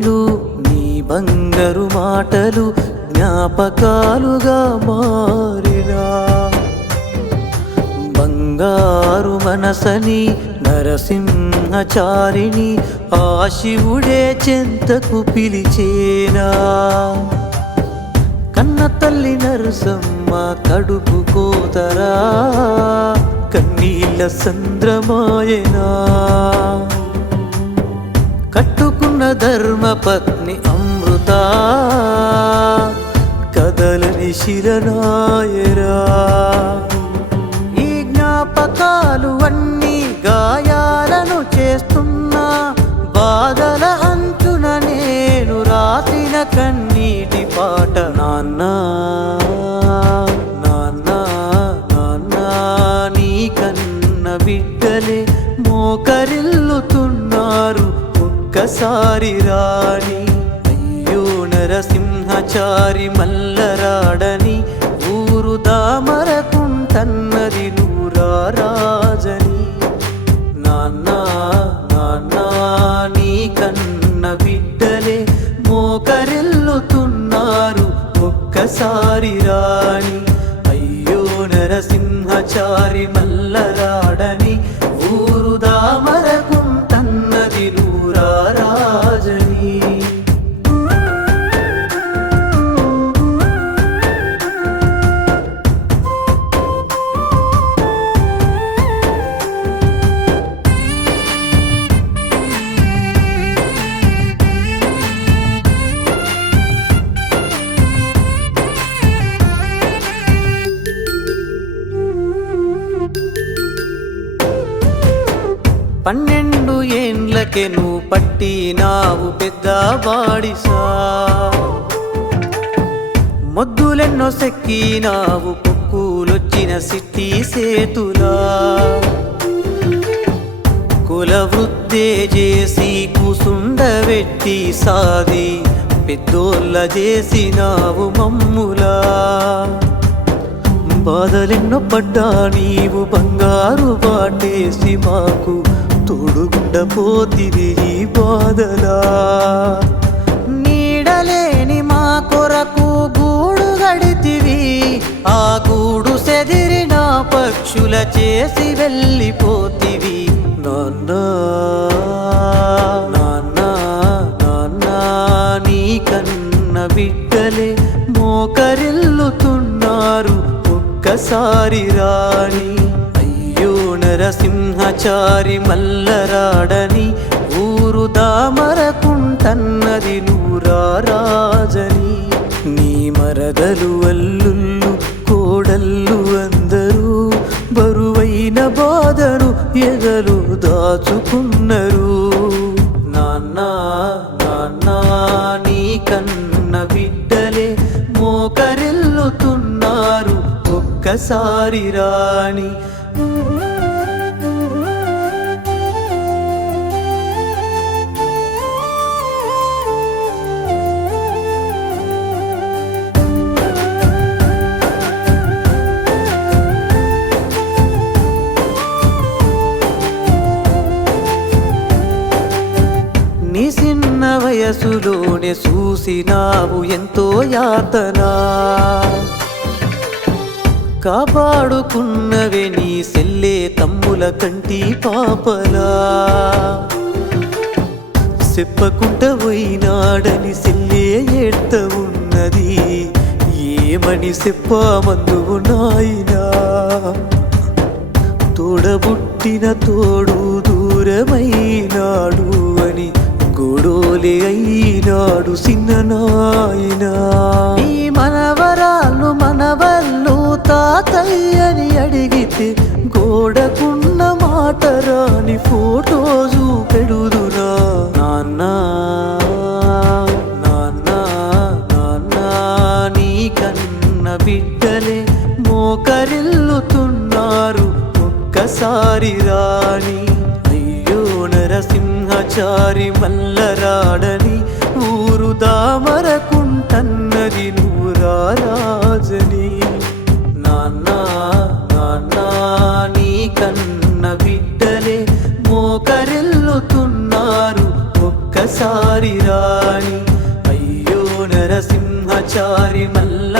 నవ్వులు నీ బంగారు మాటలు జ్ఞాపకాలుగా మారినా బంగారు మనసని నరసింహచారిని ఆ శివుడే చెంతకు పిలిచేనా కన్న తల్లి నరసమ్మ కడుపు కోతరా కన్నీళ్ళ సంద్రమాయనా కట్టుకున్న ధర్మపత్ని అమృత కదలని శిలనాయరా ఈ జ్ఞాపకాలు అన్నీ గాయాలను చేస్తున్నా బాధల అంచున నేను రాసిన కన్నీటి పాట నాన్న నాన్న నాన్న నీ కన్న బిడ్డలే మోకరిల్లుతున్నారు ఒక్కసారి రాని అయ్యో నరసింహచారి మల్లరాడని ఊరు దామరకుంటన్నది నూరా రాజని నాన్న నాన్న నీ కన్న బిడ్డలే మోకరిల్లుతున్నారు ఒక్కసారి రాని అయ్యో నరసింహచారి మల్లరాడని ఊరు దామరకుంటన్నది నూరా రాజని పన్నెండు ఏండ్లకే నువ్వు పట్టినావు పెద్ద బాడిసా మొద్దులెన్నో సెక్కినావు పొక్కులొచ్చిన సిట్టి సేతులా కుల వృద్ధే చేసి కూసుండబెట్టి సాది పెద్దోళ్ళ చేసినావు మమ్ములా బాధలెన్నో పడ్డా నీవు బంగారు బాటేసి మాకు తోడుగుండపోతివి ఈ బాధలా నీడలేని మా కొరకు గూడు గడితివి ఆ గూడు సెదిరిన పక్షుల చేసి వెళ్ళిపోతివి నాన్న నాన్న నాన్న నీ కన్న బిడ్డలే మోకరిల్లుతున్నారు ఒక్కసారి రాని అయ్యో నరసింహచారి మల్లరాడని ఊరు దామరకుంటన్నది నూరా రాజని నీ మరదలు అల్లుళ్ళు కోడళ్ళు అందరూ బరువైన బాధను ఎదలు దాచుకున్నారు నాన్న నాన్న నీ కన్న బిడ్డలే మోకరిల్లుతున్నారు ఒక్కసారి రాని నీ చిన్న వయసులోనే చూసినావు ఎంతో యాతనా కాపాడుకున్నవే నీ సెల్లే తమ్ముల కంటి పాపలా చెప్పకుంట పోయినాడని సెల్లే ఏడ్త ఉన్నది ఏమని చెప్పమందువు నాయనా తోడబుట్టిన తోడు దూరమైనాడు అని గోడోలే అయినాడు చిన్న నాయనా ఈ మనవరాలు మనవల్లు తాతయ్యని అడిగితే గోడకున్న మాట రాని ఫోటో చూపెడుదురా నాన్న నాన్న నాన్న నీ కన్న బిడ్డలే మోకరిల్లుతున్నారు ఒక్కసారి రాని అయ్యో నరసింహచారి మల్లరాడని ఊరు దామరకుంటన్నది నూరా రాజని నాన్న నాన్న నీ కన్న బిడ్డలే మోకరిల్లుతున్నారు ఒక్కసారి పాంచాలి అయ్యో నరసింహచారి మల్ల